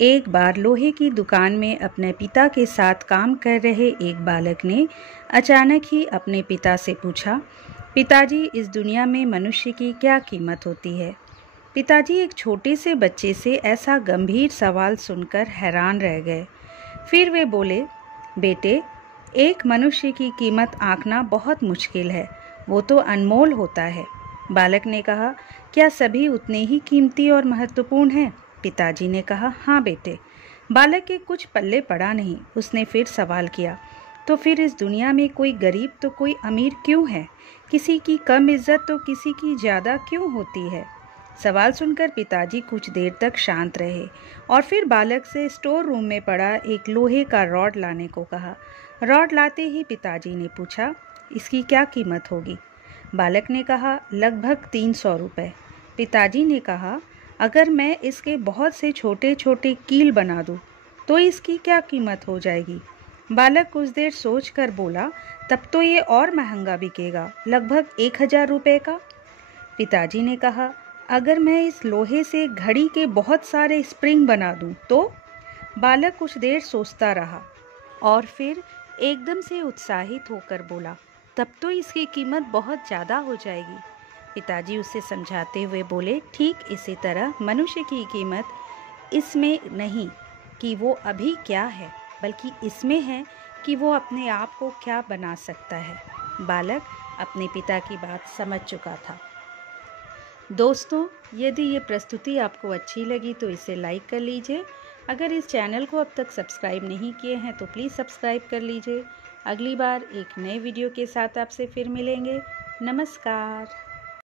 एक बार लोहे की दुकान में अपने पिता के साथ काम कर रहे एक बालक ने अचानक ही अपने पिता से पूछा, पिताजी, इस दुनिया में मनुष्य की क्या कीमत होती है? पिताजी एक छोटे से बच्चे से ऐसा गंभीर सवाल सुनकर हैरान रह गए। फिर वे बोले, बेटे, एक मनुष्य की कीमत आंकना बहुत मुश्किल है, वो तो अनमोल होता है। बालक ने कहा, क्या सभी उतने ही कीमती और महत्वपूर्ण हैं? पिताजी ने कहा, हाँ बेटे। बालक के कुछ पल्ले पड़ा नहीं। उसने फिर सवाल किया, तो फिर इस दुनिया में कोई गरीब तो कोई अमीर क्यों है? किसी की कम इज्जत तो किसी की ज़्यादा क्यों होती है? सवाल सुनकर पिताजी कुछ देर तक शांत रहे और फिर बालक से स्टोर रूम में पड़ा एक लोहे का रॉड लाने को कहा। रॉड लाते ही पिताजी ने पूछा, इसकी क्या कीमत होगी? बालक ने कहा, लगभग 300 रुपये। पिताजी ने कहा, अगर मैं इसके बहुत से छोटे छोटे कील बना दूं, तो इसकी क्या कीमत हो जाएगी? बालक कुछ देर सोच कर बोला, तब तो ये और महंगा बिकेगा, लगभग 1000 रुपये का। पिताजी ने कहा, अगर मैं इस लोहे से घड़ी के बहुत सारे स्प्रिंग बना दूं, तो? बालक कुछ देर सोचता रहा और फिर एकदम से उत्साहित होकर बोला, तब तो इसकी कीमत बहुत ज़्यादा हो जाएगी। पिताजी उसे समझाते हुए बोले, ठीक इसी तरह मनुष्य की कीमत इसमें नहीं कि वो अभी क्या है, बल्कि इसमें है कि वो अपने आप को क्या बना सकता है। बालक अपने पिता की बात समझ चुका था। दोस्तों, यदि ये प्रस्तुति आपको अच्छी लगी तो इसे लाइक कर लीजिए। अगर इस चैनल को अब तक सब्सक्राइब नहीं किए हैं तो प्लीज़ सब्सक्राइब कर लीजिए। अगली बार एक नए वीडियो के साथ आपसे फिर मिलेंगे। नमस्कार।